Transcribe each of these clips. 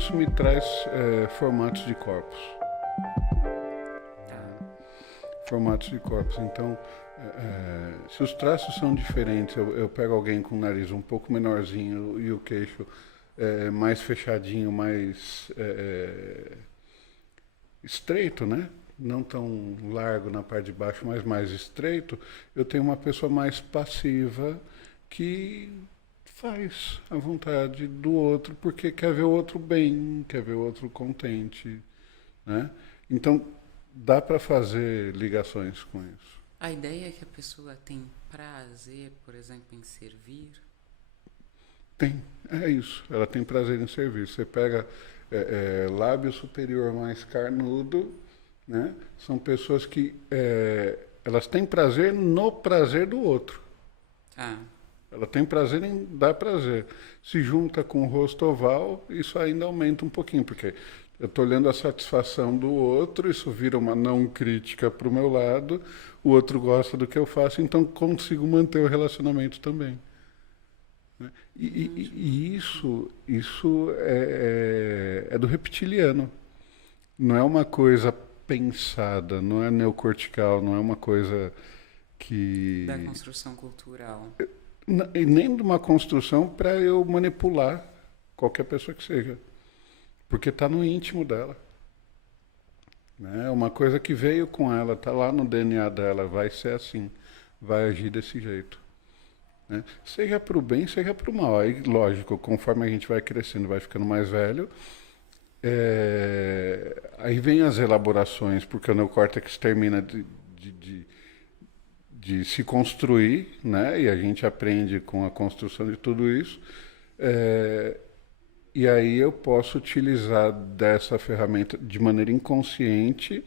isso me traz formatos de corpos. Formatos de corpos. Então, se os traços são diferentes, eu pego alguém com o nariz um pouco menorzinho e o queixo mais fechadinho, mais estreito, né? Não tão largo na parte de baixo, mas mais estreito, eu tenho uma pessoa mais passiva que faz a vontade do outro porque quer ver o outro bem, quer ver o outro contente, né? Então, dá para fazer ligações com isso. A ideia é que a pessoa tem prazer, por exemplo, em servir. Tem, é isso. Ela tem prazer em servir. Você pega lábio superior mais carnudo, né? São pessoas que elas têm prazer no prazer do outro. Ela tem prazer em dar prazer. Se junta com o rosto oval, isso ainda aumenta um pouquinho, porque eu estou olhando a satisfação do outro, isso vira uma não crítica para o meu lado, o outro gosta do que eu faço, então consigo manter o relacionamento também. E isso é do reptiliano. Não é uma coisa pensada, não é neocortical, não é uma coisa que... Da construção cultural. E nem de uma construção para eu manipular qualquer pessoa que seja. Porque está no íntimo dela. É uma coisa que veio com ela, está lá no DNA dela, vai ser assim, vai agir desse jeito. Né? Seja para o bem, seja para o mal. Aí, lógico, conforme a gente vai crescendo, vai ficando mais velho, aí vem as elaborações, porque o neocórtex termina de se construir, né? E a gente aprende com a construção de tudo isso. E aí eu posso utilizar dessa ferramenta de maneira inconsciente,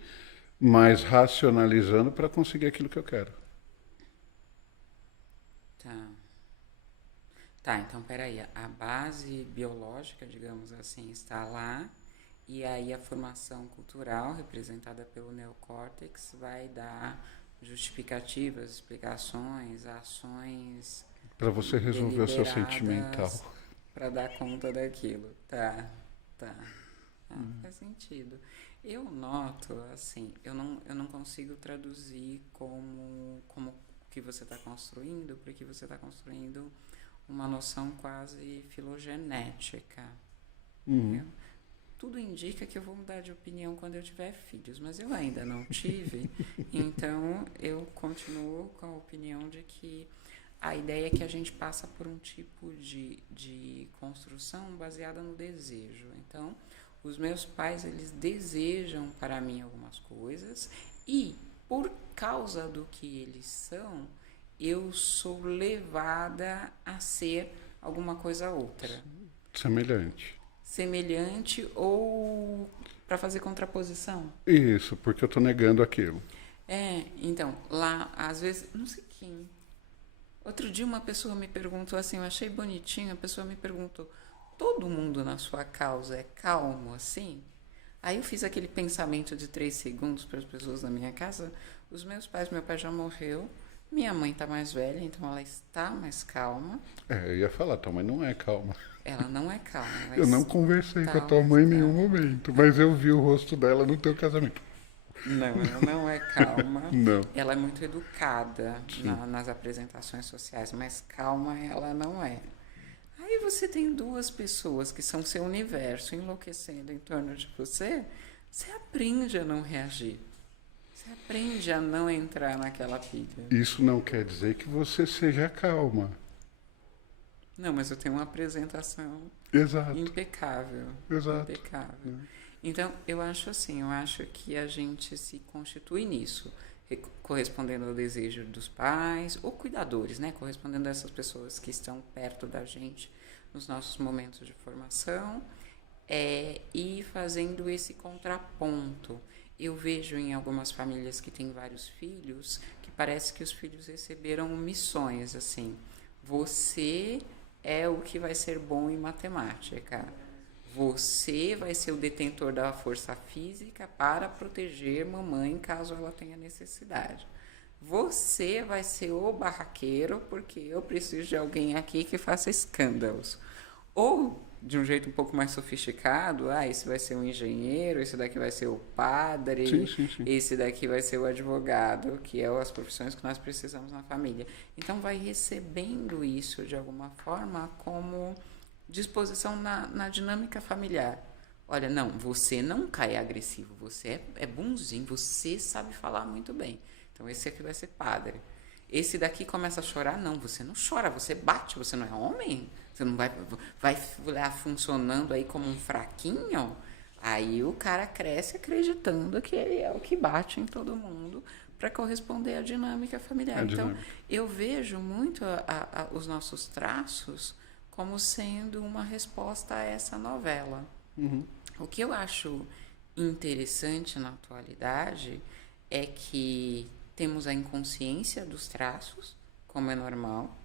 mas racionalizando para conseguir aquilo que eu quero. Tá, então peraí, a base biológica, digamos assim, está lá, e aí a formação cultural, representada pelo neocórtex, vai dar justificativas, explicações, ações para você resolver o seu sentimental. Para dar conta daquilo. Tá. Faz sentido. Eu noto, assim, eu não consigo traduzir como que você está construindo, porque você está construindo uma noção quase filogenética. Tudo indica que eu vou mudar de opinião quando eu tiver filhos, mas eu ainda não tive, então eu continuo com a opinião de que a ideia é que a gente passa por um tipo de construção baseada no desejo. Então, os meus pais, eles desejam para mim algumas coisas e, por causa do que eles são, eu sou levada a ser alguma coisa outra. Semelhante ou para fazer contraposição. Isso, porque eu estou negando aquilo. Então, lá, às vezes, não sei quem. Outro dia uma pessoa me perguntou assim, eu achei bonitinho, a pessoa me perguntou, todo mundo na sua causa é calmo assim? Aí eu fiz aquele pensamento de 3 segundos para as pessoas da minha casa. Os meus pais, meu pai já morreu, minha mãe está mais velha, então ela está mais calma. Eu ia falar, tua mãe não é calma. Ela não é calma. Eu não conversei com a tua mãe em nenhum momento, mas eu vi o rosto dela no teu casamento. Não, ela não é calma. Não. Ela é muito educada nas apresentações sociais, mas calma ela não é. Aí você tem 2 pessoas que são seu universo enlouquecendo em torno de você, você aprende a não reagir. Você aprende a não entrar naquela pilha. Isso não quer dizer que você seja calma. Não, mas eu tenho uma apresentação impecável. Exato. Impecável. Então, eu acho que a gente se constitui nisso, correspondendo ao desejo dos pais, ou cuidadores, né? Correspondendo a essas pessoas que estão perto da gente nos nossos momentos de formação, e fazendo esse contraponto. Eu vejo em algumas famílias que têm vários filhos, que parece que os filhos receberam missões, assim, você é o que vai ser bom em matemática. Você vai ser o detentor da força física para proteger mamãe caso ela tenha necessidade. Você vai ser o barraqueiro porque eu preciso de alguém aqui que faça escândalos. Ou, de um jeito um pouco mais sofisticado, esse vai ser o engenheiro, esse daqui vai ser o padre, Sim, sim, sim. esse daqui vai ser o advogado, que é as profissões que nós precisamos na família. Então, vai recebendo isso, de alguma forma, como disposição na dinâmica familiar. Olha, não, você nunca é agressivo, você é bonzinho, você sabe falar muito bem. Então, esse aqui vai ser padre. Esse daqui começa a chorar, não, você não chora, você bate, você não é homem? Você não vai lá funcionando aí como um fraquinho? Aí o cara cresce acreditando que ele é o que bate em todo mundo para corresponder à dinâmica familiar. Então, eu vejo muito os nossos traços como sendo uma resposta a essa novela. Uhum. O que eu acho interessante na atualidade é que temos a inconsciência dos traços, como é normal,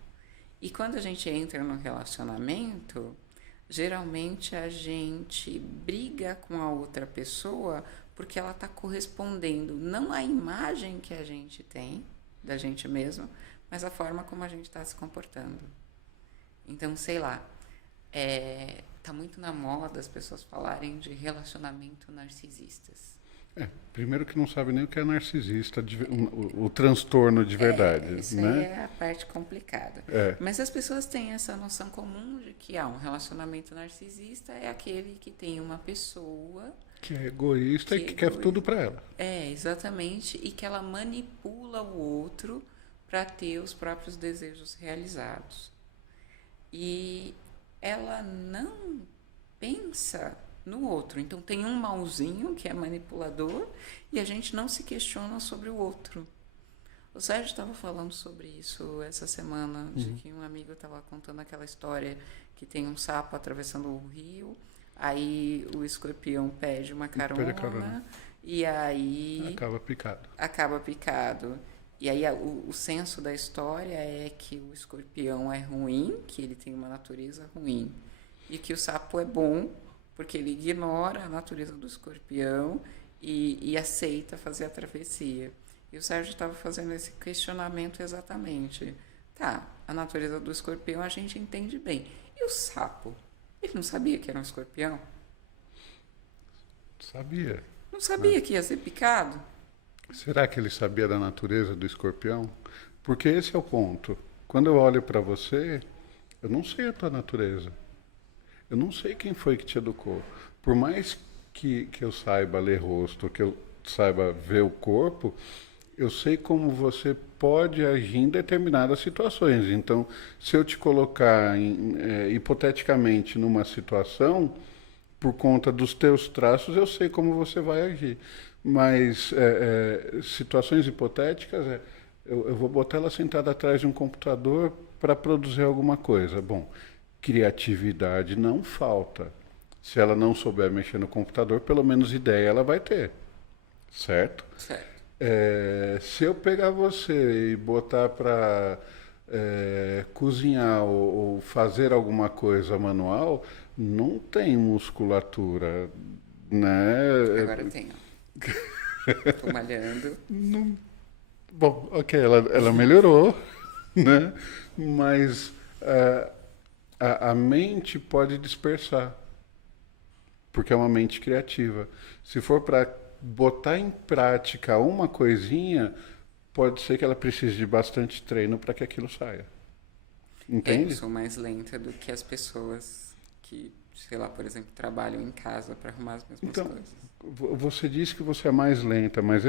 e quando a gente entra no relacionamento, geralmente a gente briga com a outra pessoa porque ela está correspondendo não à imagem que a gente tem da gente mesmo, mas a forma como a gente está se comportando. Então, sei lá, tá muito na moda as pessoas falarem de relacionamento narcisistas. Primeiro que não sabe nem o que é narcisista, o transtorno de verdade. Isso né? aí é a parte complicada. Mas as pessoas têm essa noção comum de que um relacionamento narcisista é aquele que tem uma pessoa que é egoísta e que quer tudo para ela. Exatamente. E que ela manipula o outro para ter os próprios desejos realizados. E ela não pensa no outro. Então tem um mauzinho que é manipulador e a gente não se questiona sobre o outro. O Sérgio estava falando sobre isso essa semana, de que um amigo estava contando aquela história que tem um sapo atravessando o rio, aí o escorpião pede uma carona e aí acaba picado. E aí o senso da história é que o escorpião é ruim, que ele tem uma natureza ruim, e que o sapo é bom porque ele ignora a natureza do escorpião e aceita fazer a travessia. E o Sérgio estava fazendo esse questionamento exatamente. Tá, a natureza do escorpião a gente entende bem. E o sapo? Ele não sabia que era um escorpião? Sabia. Não sabia que ia ser picado? Será que ele sabia da natureza do escorpião? Porque esse é o ponto. Quando eu olho para você, eu não sei a tua natureza. Eu não sei quem foi que te educou. Por mais que eu saiba ler rosto, que eu saiba ver o corpo, eu sei como você pode agir em determinadas situações. Então, se eu te colocar hipoteticamente numa situação, por conta dos teus traços, eu sei como você vai agir. Mas situações hipotéticas, eu vou botar ela sentada atrás de um computador para produzir alguma coisa. Bom, criatividade não falta. Se ela não souber mexer no computador, pelo menos ideia ela vai ter. Certo? Certo. Se eu pegar você e botar para cozinhar ou fazer alguma coisa manual, não tem musculatura, né? Agora eu tenho. Tô malhando. Não... Bom, ok, ela melhorou, né? Mas a mente pode dispersar, porque é uma mente criativa. Se for para botar em prática uma coisinha, pode ser que ela precise de bastante treino para que aquilo saia. Entende? Eu sou mais lenta do que as pessoas que, sei lá, por exemplo, trabalham em casa para arrumar as mesmas coisas. Você disse que você é mais lenta, mas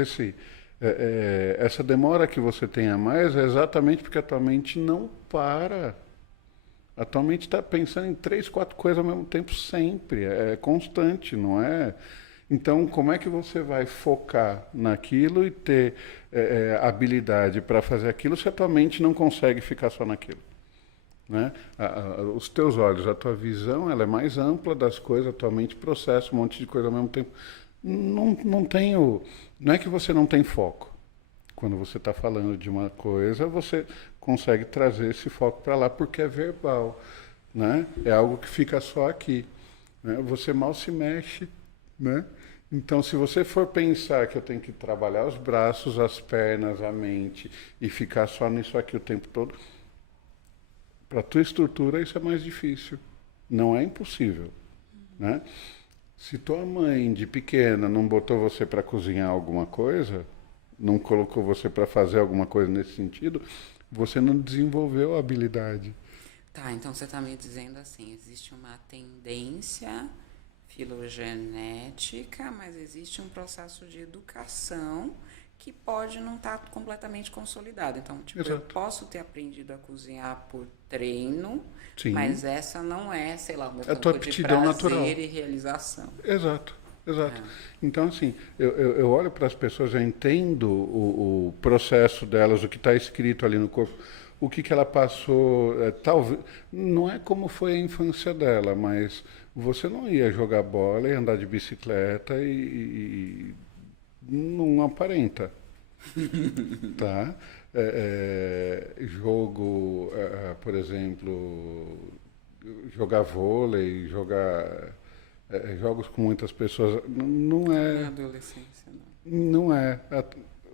essa demora que você tem a mais é exatamente porque a tua mente não para. A tua mente está pensando em 3, 4 coisas ao mesmo tempo sempre. É constante, não é? Então, como é que você vai focar naquilo e ter habilidade para fazer aquilo se a tua mente não consegue ficar só naquilo? Né? Os teus olhos, a tua visão, ela é mais ampla das coisas, a tua mente processa um monte de coisa ao mesmo tempo. Não é que você não tem foco. Quando você está falando de uma coisa, você consegue trazer esse foco para lá porque é verbal. Né? É algo que fica só aqui. Né? Você mal se mexe. Né? Então, se você for pensar que eu tenho que trabalhar os braços, as pernas, a mente e ficar só nisso aqui o tempo todo, para a tua estrutura isso é mais difícil. Não é impossível, né? Se tua mãe de pequena não botou você para cozinhar alguma coisa, não colocou você para fazer alguma coisa nesse sentido, você não desenvolveu a habilidade. Tá, então você está me dizendo assim, existe uma tendência filogenética, mas existe um processo de educação que pode não estar completamente consolidado. Então, tipo, eu Exato. posso ter aprendido a cozinhar por treino, Sim, mas essa não é, sei lá, o meu é a tua campo de aptidão natural. prazer e realização. Exato, exato. É. Então, assim, eu olho para as pessoas, eu entendo o processo delas, o que está escrito ali no corpo, o que, que ela passou. Talvez, não é como foi a infância dela, mas você não ia jogar bola e andar de bicicleta e não aparenta, tá? Jogo, por exemplo, jogar vôlei, jogar jogos com muitas pessoas, não Na é, adolescência, não. não é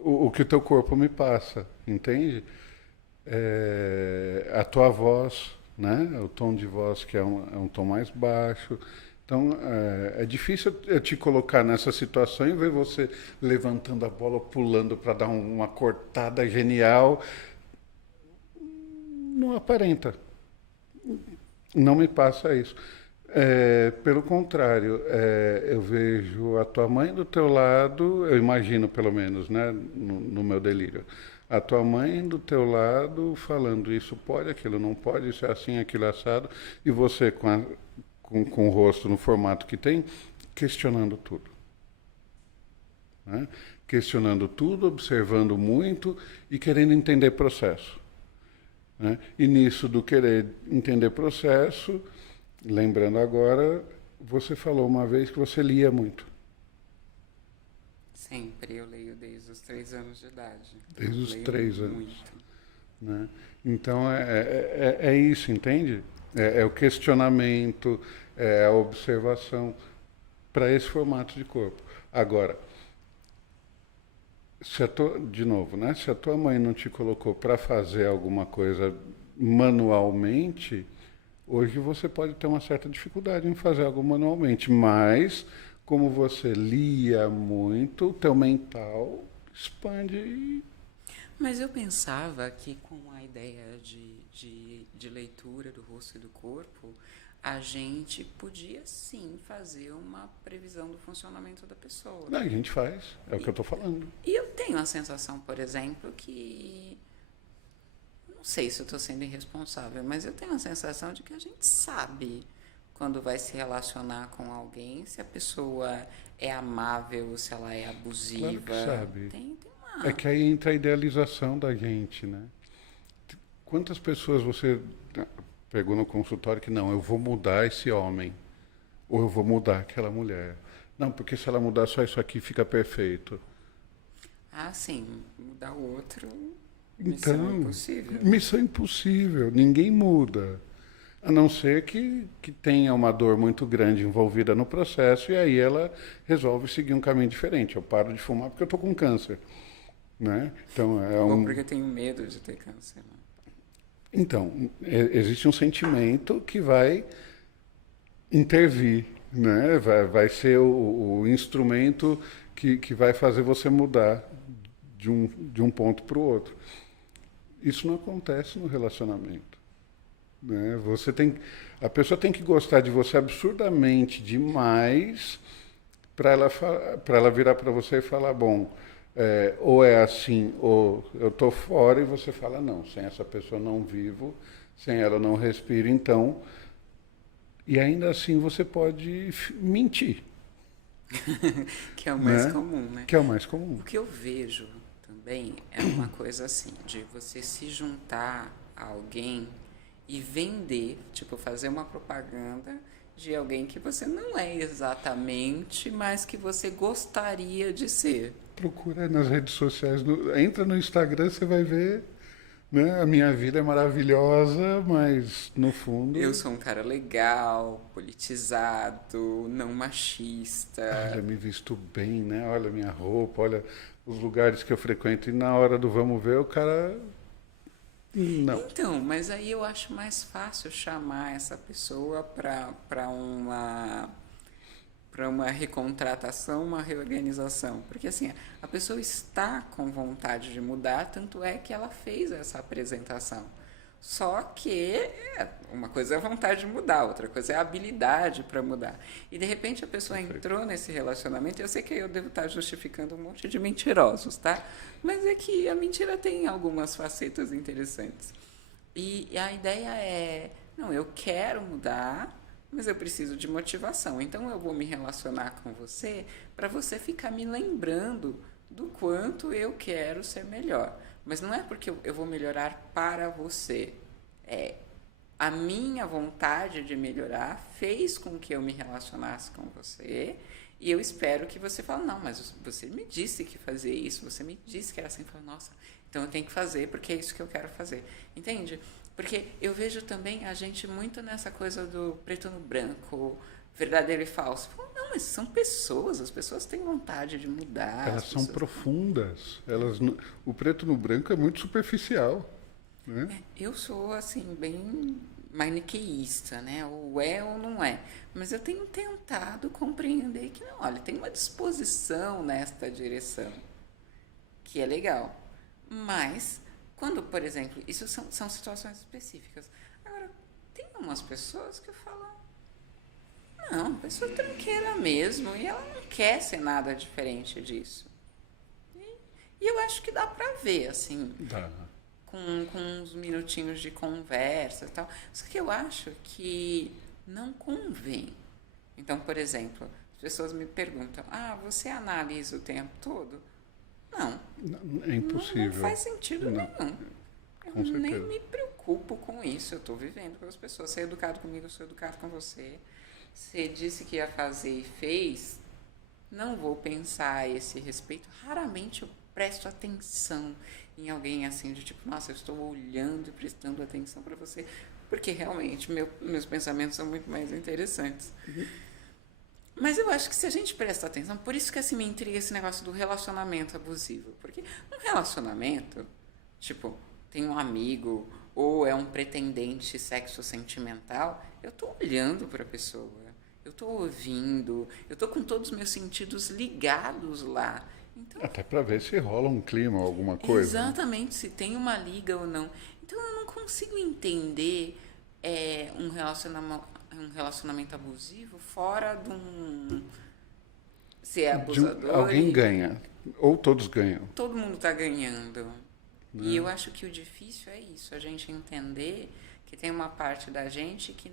o que o teu corpo me passa, entende? A tua voz, né? O tom de voz que é um tom mais baixo. Então, é difícil eu te colocar nessa situação e ver você levantando a bola, pulando para dar uma cortada genial. Não aparenta. Não me passa isso. Pelo contrário, eu vejo a tua mãe do teu lado, eu imagino pelo menos, né, no meu delírio, a tua mãe do teu lado falando isso pode, aquilo não pode, isso é assim, aquilo é assado, e você com o rosto no formato que tem, questionando tudo. Né? Questionando tudo, observando muito e querendo entender processo. Né? E nisso do querer entender processo, lembrando agora, você falou uma vez que você lia muito, Sempre eu leio desde os 3 anos de idade. Então, desde eu os leio 3 anos. muito. Né? Então é isso, entende? É o questionamento, é a observação para esse formato de corpo. Agora, de novo, né? Se a tua mãe não te colocou para fazer alguma coisa manualmente, hoje você pode ter uma certa dificuldade em fazer algo manualmente, mas como você lia muito, o teu mental expande e Mas eu pensava que com a ideia de leitura do rosto e do corpo, a gente podia sim fazer uma previsão do funcionamento da pessoa. a gente faz, é o que eu E, estou falando. e eu tenho a sensação, por exemplo, que. Não sei se eu estou sendo irresponsável, mas eu tenho a sensação de que a gente sabe quando vai se relacionar com alguém, se a pessoa é amável, se ela é Claro que abusiva. sabe. Tem É uma. que aí entra a idealização da gente, né? Quantas pessoas você pegou no consultório que não, eu vou mudar esse homem, ou eu vou mudar aquela mulher. Não, porque se ela mudar só isso aqui fica perfeito. Ah, sim, mudar o outro, missão Então, impossível. missão impossível, ninguém muda. A não ser que tenha uma dor muito grande envolvida no processo e aí ela resolve seguir um caminho diferente. Eu paro de fumar porque eu estou com câncer. Né? Então, Ou porque tenho medo de ter câncer. Né? então, existe um sentimento que vai intervir, né? Vai ser o instrumento que vai fazer você mudar de um ponto para o outro. Isso não acontece no relacionamento. Né? A pessoa tem que gostar de você absurdamente demais para ela virar para você e falar, bom, ou é assim, ou eu estou fora, e você fala, não, sem essa pessoa não vivo, sem ela não respiro, então, e ainda assim você pode mentir, Que é o mais né? comum, né? Que é o mais comum. O que eu vejo também é uma coisa assim, de você se juntar a alguém e vender, tipo, fazer uma propaganda de alguém que você não é exatamente, mas que você gostaria de ser. Procura nas redes sociais, entra no Instagram, você vai ver, né? A minha vida é maravilhosa, mas no Eu fundo, sou um cara legal, politizado, não machista. olha, me visto bem, né? Olha a minha roupa, olha os lugares que eu frequento, e na hora do vamos ver, o cara Não. Então, mas aí eu acho mais fácil chamar essa pessoa para uma recontratação, uma reorganização. Porque assim, a pessoa está com vontade de mudar, tanto é que ela fez essa apresentação. Só que uma coisa é a vontade de mudar, outra coisa é a habilidade para mudar. E de repente a pessoa entrou nesse relacionamento, eu sei que eu devo estar justificando um monte de mentirosos, tá? Mas é que a mentira tem algumas facetas interessantes. E a ideia é, não, eu quero mudar, mas eu preciso de motivação. Então eu vou me relacionar com você para você ficar me lembrando do quanto eu quero ser melhor. Mas não é porque eu vou melhorar para você. É a minha vontade de melhorar fez com que eu me relacionasse com você e eu espero que você fale, não, mas você me disse que fazia isso, você me disse que era assim. Eu falo, nossa, então eu tenho que fazer porque é isso que eu quero fazer. Entende? Porque eu vejo também a gente muito nessa coisa do preto no branco, verdadeiro e falso. Eu falo, não, mas são pessoas, as pessoas têm vontade de mudar. Elas são profundas. O preto no branco é muito superficial. Né? Eu sou, assim, bem maniqueísta, né? Ou é ou não é. Mas eu tenho tentado compreender que, não, olha, tem uma disposição nesta direção, que é legal. Mas, quando, por exemplo, isso são situações específicas. Agora, tem umas pessoas que eu falo, não, a pessoa tranqueira mesmo, e ela não quer ser nada diferente disso. E eu acho que dá pra ver, assim. Dá. Com uns minutinhos de conversa e tal. Só que eu acho que não convém. Então, por exemplo, as pessoas me perguntam, você analisa o tempo todo? Não. É impossível. Não faz sentido não. nenhum. Com Eu certeza. nem me preocupo com isso. Eu estou vivendo com as pessoas. Você é educado comigo, eu sou educado com você. Você disse que ia fazer e fez. Não vou pensar a esse respeito. Raramente eu presto atenção em alguém assim, de tipo, nossa, eu estou olhando e prestando atenção para você, porque realmente meus pensamentos são muito mais interessantes. Mas eu acho que se a gente presta atenção, por isso que assim me intriga esse negócio do relacionamento abusivo, porque um relacionamento, tipo, tem um amigo ou é um pretendente sexo sentimental, eu estou olhando para a pessoa, eu estou ouvindo, eu estou com todos os meus sentidos ligados lá. Então, até para ver se rola um clima, alguma coisa. Exatamente, se tem uma liga ou não. Então eu não consigo entender um relacionamento abusivo fora de um... Se é abusador... Alguém ganha, ou todos ganham. Todo mundo está ganhando. E eu acho que o difícil é isso, a gente entender que tem uma parte da gente que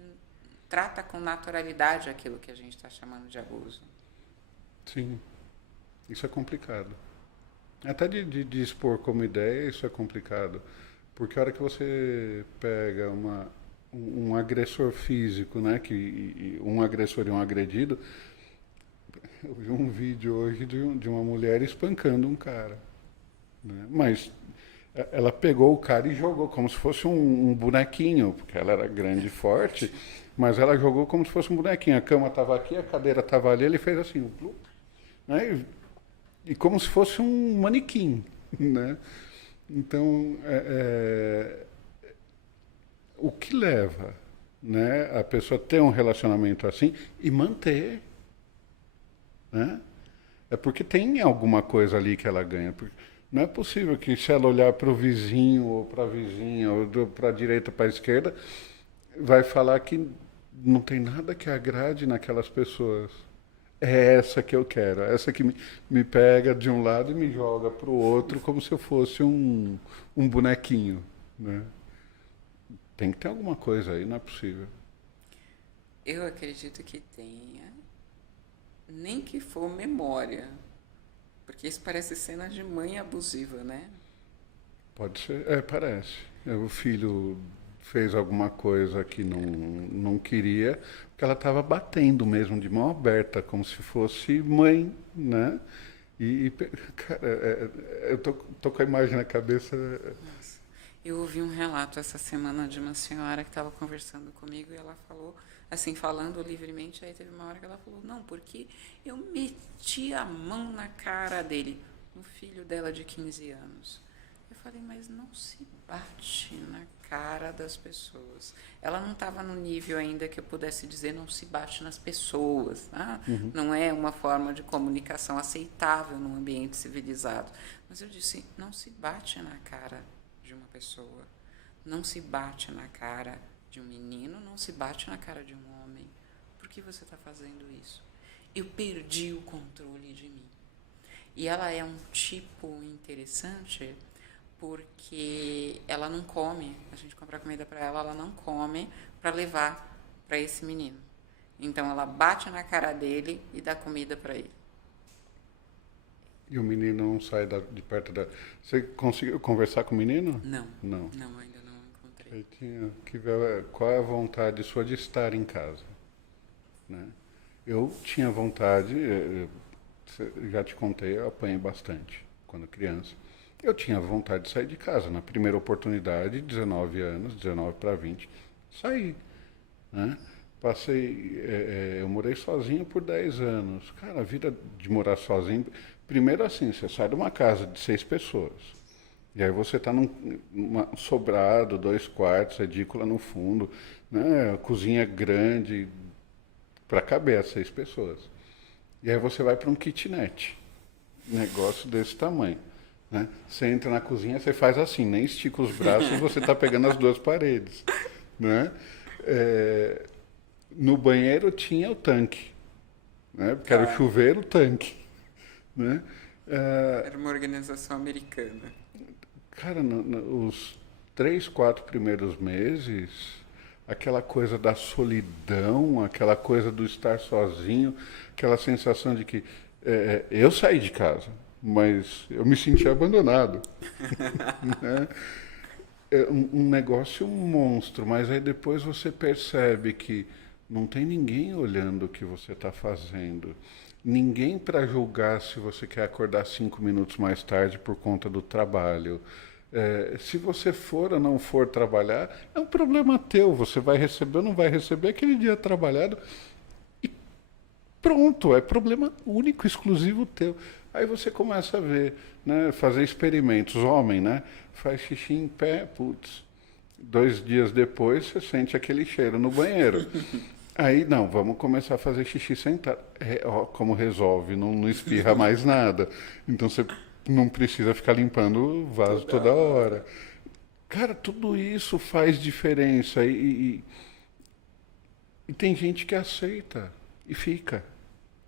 trata com naturalidade aquilo que a gente está chamando de abuso. Sim. Isso é complicado. Até de expor como ideia, isso é complicado. Porque a hora que você pega um agressor físico, né, um agressor e um agredido, eu vi um vídeo hoje de uma mulher espancando um cara. Né? Mas ela pegou o cara e jogou como se fosse um bonequinho, porque ela era grande e forte, mas ela jogou como se fosse um bonequinho. A cama estava aqui, a cadeira estava ali, ele fez assim, né? E como se fosse um manequim, né? Então, o que leva, né, a pessoa ter um relacionamento assim e manter, né? É porque tem alguma coisa ali que ela ganha. Não é possível que se ela olhar para o vizinho ou para a vizinha ou para a direita ou para a esquerda, vai falar que não tem nada que agrade naquelas pessoas. É essa que eu quero, essa que me pega de um lado e me joga para o outro como se eu fosse um bonequinho. Né? Tem que ter alguma coisa aí, não é possível. Eu acredito que tenha, nem que for memória, porque isso parece cena de mãe abusiva, né? Pode ser, parece. O filho fez alguma coisa que não queria, porque ela estava batendo mesmo, de mão aberta, como se fosse mãe, né? Cara, eu tô com a imagem na cabeça. Nossa. Eu ouvi um relato essa semana de uma senhora que estava conversando comigo e ela falou, assim, falando livremente, aí teve uma hora que ela falou, não, porque eu meti a mão na cara dele, no filho dela de 15 anos. Eu falei, mas não se bate na cara das pessoas. Ela não estava no nível ainda que eu pudesse dizer não se bate nas pessoas. Tá? Não é uma forma de comunicação aceitável num ambiente civilizado. Mas eu disse, não se bate na cara de uma pessoa. Não se bate na cara de um menino, não se bate na cara de um homem. Por que você está fazendo isso? Eu perdi o controle de mim. E ela é um tipo interessante porque ela não come. A gente compra comida para ela, ela não come para levar para esse menino. Então ela bate na cara dele e dá comida para ele. E o menino não sai de perto da... Você conseguiu conversar com o menino? Não. Não. Não, ainda não encontrei. Eu tinha que ver qual é a vontade sua de estar em casa, né? Eu tinha vontade, já te contei, eu apanhei bastante quando criança. Eu tinha vontade de sair de casa. Na primeira oportunidade, 19 anos, 19 para 20, saí, né? Eu morei sozinho por 10 anos. Cara, a vida de morar sozinho... Primeiro assim, você sai de uma casa de 6 pessoas. E aí você está num sobrado, 2 quartos, edícula no fundo, né? Cozinha grande, para caber as 6 pessoas. E aí você vai para um kitnet, negócio desse tamanho, né? Você entra na cozinha, você faz assim, nem estica os braços, você está pegando as 2 paredes, né? No banheiro tinha o tanque, né? Porque era o chuveiro, o tanque, né? Era uma organização americana. Cara, os 3, 4 primeiros meses, aquela coisa da solidão, aquela coisa do estar sozinho, aquela sensação de que eu saí de casa, mas eu me senti abandonado. Né? É um negócio monstro, mas aí depois você percebe que não tem ninguém olhando o que você está fazendo. Ninguém para julgar se você quer acordar 5 minutos mais tarde por conta do trabalho. Se você for ou não for trabalhar, é um problema teu. Você vai receber ou não vai receber aquele dia trabalhado e pronto, é problema único, exclusivo teu. Aí você começa a ver, né, fazer experimentos. Homem, né, faz xixi em pé, putz. 2 dias depois você sente aquele cheiro no banheiro. Aí, não, vamos começar a fazer xixi sentado. Como resolve, não espirra mais nada. Então você não precisa ficar limpando o vaso toda hora. Cara, tudo isso faz diferença. E tem gente que aceita e fica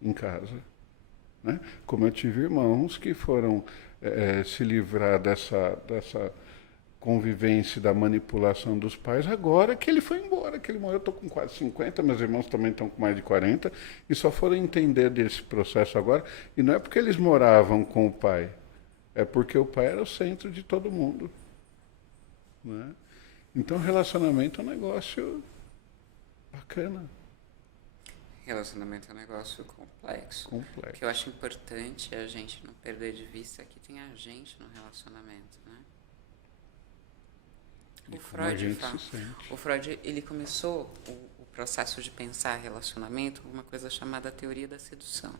em casa, né? Como eu tive irmãos que foram se livrar dessa convivência da manipulação dos pais, agora que ele foi embora, que ele morreu. Eu estou com quase 50, meus irmãos também estão com mais de 40, e só foram entender desse processo agora, e não é porque eles moravam com o pai, é porque o pai era o centro de todo mundo, né? Então relacionamento é um negócio bacana. Relacionamento é um negócio complexo. O que eu acho importante é a gente não perder de vista que tem a gente no relacionamento, né? O Freud, ele começou o processo de pensar relacionamento com uma coisa chamada teoria da sedução.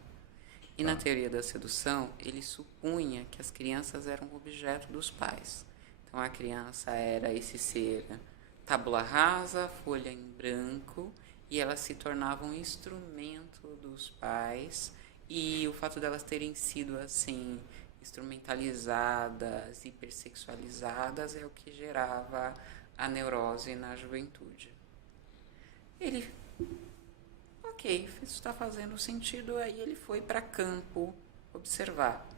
E na teoria da sedução, ele supunha que as crianças eram objeto dos pais. Então a criança era esse ser tábula rasa, folha em branco, e elas se tornavam um instrumento dos pais, e o fato delas terem sido assim instrumentalizadas, hipersexualizadas, é o que gerava a neurose na juventude. Ele, ok, isso está fazendo sentido, aí ele foi para campo observar.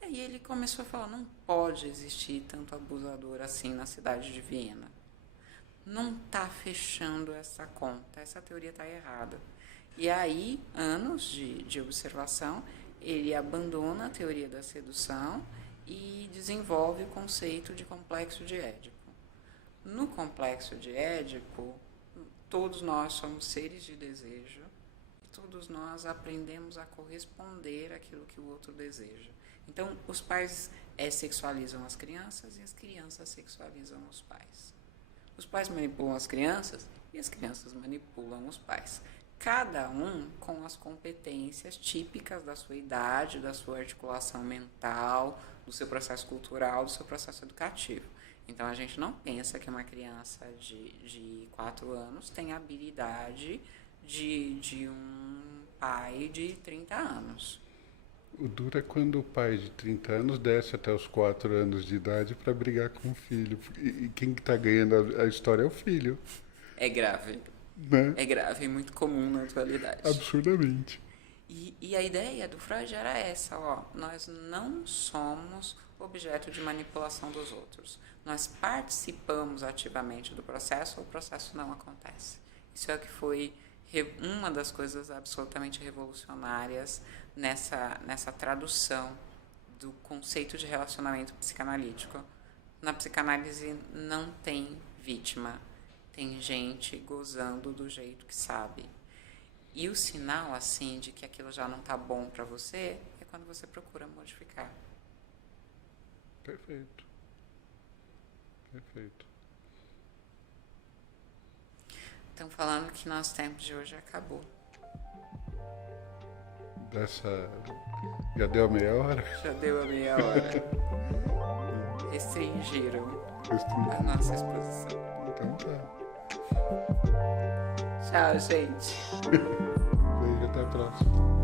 Aí ele começou a falar, não pode existir tanto abusador assim na cidade de Viena. Não está fechando essa conta, essa teoria está errada. E aí, anos de observação, ele abandona a teoria da sedução e desenvolve o conceito de complexo de Édipo. No complexo de Édipo, todos nós somos seres de desejo e todos nós aprendemos a corresponder àquilo que o outro deseja. Então, os pais sexualizam as crianças e as crianças sexualizam os pais. Os pais manipulam as crianças e as crianças manipulam os pais. cada um com as competências típicas da sua idade, da sua articulação mental, do seu processo cultural, do seu processo educativo. Então, a gente não pensa que uma criança de 4 anos tem a habilidade de um pai de 30 anos. O duro é quando o pai de 30 anos desce até os 4 anos de idade para brigar com o filho. E quem está ganhando a história é o filho. É grave. Né? É grave e muito comum na atualidade. Absurdamente. E a ideia do Freud era essa, ó, nós não somos objeto de manipulação dos outros. Nós participamos ativamente do processo, ou o processo não acontece. Isso é o que foi uma das coisas absolutamente revolucionárias nessa tradução do conceito de relacionamento psicanalítico. Na psicanálise não tem vítima, tem gente gozando do jeito que sabe. E o sinal, assim, de que aquilo já não está bom para você é quando você procura modificar. Perfeito. Perfeito. Estão falando que nosso tempo de hoje acabou. Já deu a meia hora? Já deu a meia hora. Restringiram a nossa exposição. Então tá. Tchau, gente. Beijo, até a próxima.